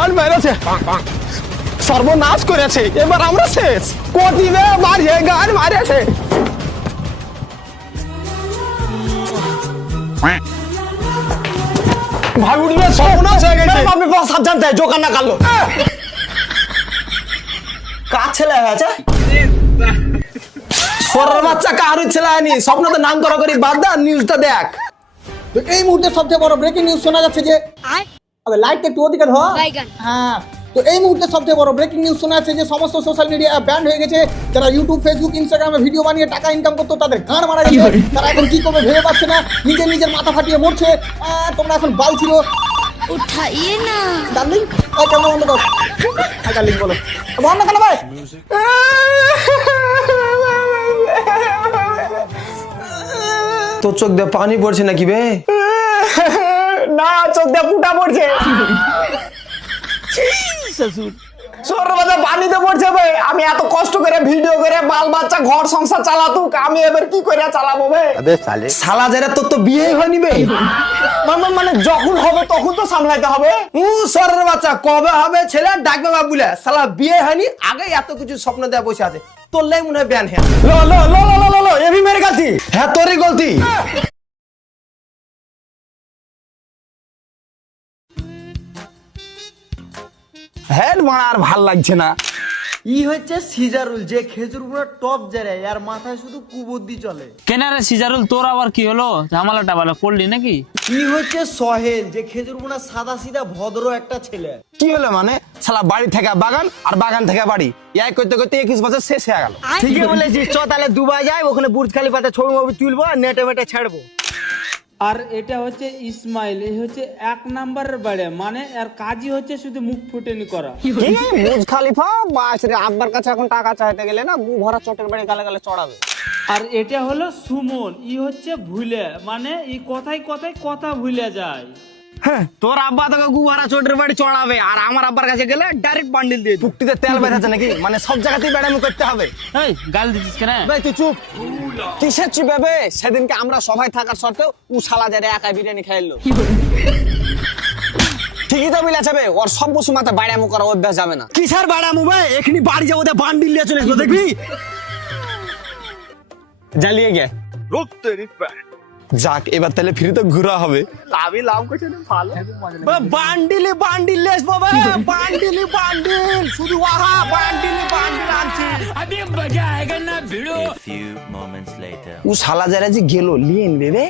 গান মেরেছে, সর্বনাশ করেছে, এবার আমরা শেষ। কটিবে মারিয়ে গান মারেছে। ভাই উঠবে, সর্বনাশ হয়ে গেছে। আপনি সাবধান দেয় জোকার না কাটলো কার ছেলে হয়েছে সরের বাচ্চা কারুর ছেলে হয়নি। স্বপ্ন তো নাম করা করি বাদ দা, নিউজটা দেখ। তো এই মুহূর্তে সবচেয়ে বড় ব্রেকিং নিউজ শোনা যাচ্ছে যে আবে লাইট একটু ওদিকে ধর। হ্যাঁ, তো এই মুহূর্তে সবচেয়ে বড় ব্রেকিং নিউজ শোনা যাচ্ছে যে সমস্ত সোশ্যাল মিডিয়া ব্যান্ড হয়ে গেছে। যারা ইউটিউব, ফেসবুক, ইনস্টাগ্রামে ভিডিও বানিয়ে টাকা ইনকাম করতো তাদের গান মারা গেছে। তারা এখন কি করবে ভেবে পাচ্ছে না, নিজের মাথা ফাটিয়ে মরছে। তোমরা এখন বাল ছিল उठाइए ना। ডার্লিং। ওই কেমন বন্ধ কর। ডার্লিং বলো বন্ধ কেন ভাই? তোর চোখ দিয়ে পানি পড়ছে নাকি বে? না, চোখ দিয়ে ফুটা পড়ছে। সরের বাচ্চা পানিতে পড়ছে ভাই। আমি এত কষ্ট করে ভিডিও করে বাল বাচ্চা ঘর সংসার চালাতুক, আমি এবার কি করে চালাবো ভাই? শালা যারা তোর তো বিয়েই হয়নি বে। মানে যখন হবে তখন তো সামলাইতে হবে। সরের বাচ্চা কবে হবে ছেলে ডাকবে বাবুলা, শালা বিয়ে হয়নি আগে এত কিছু স্বপ্ন দেয়া বসে আছে। তোর লাই মনে হয় ব্যান। হ্যাঁ লো লো লো লো লো লো, এবি মেরে গেছি। হ্যাঁ তোরই গলতি। হ্যাঁ মার আর ভাল লাগছে না। ই হচ্ছে সিজারুল, যে খেজুর গুলো টপ জেরে, আর মাথায় শুধু কুবুদ্ধি চলে। কেন রে সিজারুল, তোর আবার কি হলো? ঝামেলাটা ভালো করলি নাকি? ই হচ্ছে সহেল, যে খেজুর গুলো সাদা সিধা ভদ্র একটা ছেলে। কি হলো মানে? শালা বাড়ি থেকে বাগান আর বাগান থেকে বাড়ি, এই করতে করতে 21 বছর শেষ হয়ে গেল। ঠিকই বলেছিস, চ তাহলে দুবাই যাই, ওখানে বুর্জ খালিফাতে ছবি মবি তুলবো আর নেটে মেটে ছাড়বো। আর এটা হচ্ছে ইসমাইল, এই হচ্ছে 1 নাম্বারের বাড়ি, মানে এর কাজই হচ্ছে শুধু মুখ ফুটেনি করা। কি বুর্জ খালিফা বাস রে, আব্বার কাছে এখন টাকা চাইতে গেলে না গু ভরা চটের বাড়ি গালে গালে চড়াবে। আর এটা হলো সুমন, ই হচ্ছে ভুলে, মানে ই কথায় কথায় কথা ভুলে যায়। তোর আব্বা তোকে গু ভরা চটের বাড়ি চড়াবে, আর আমার আব্বার কাছে গেলে ডাইরেক্ট বান্ডিল দিয়ে পুক্তিতে তেল বেঁধেছে নাকি? মানে সব জায়গাতেই বেড়ামি করতে হবে। এই গাল দিছিস কেন? ভাই তুই চুপ। কিসের চুপ হবে? সেদিনকে আমরা সবাই থাকার সত্ত্বেও ও শালা যারে একা বিরিয়ানি খাইলো। ঠিকই তো বলেছে বে, ওর সব বসু মাথা বাড়ামো করা অভ্যাস যাবে না। কিসের বাড়ামু বে? এখনি বাড়ি যাবো, বান্ডিল নিয়ে চলে আসবো দেখবি। জ্বালিয়ে গে যাক, এবার তাহলে ফিরে তো ঘোরা হবে। লাভই লাভ করছে না, ভালো। বান্ডিলি বান্ডিল আসবো বে, বান্ডিলি বান্ডিল, শুধু ওহা বান্ডিলি বান্ডিল আনছি। अभी मजा आएगा ना भिड़ो। ও শালা যারা যে গেল লিয়ে নেবে।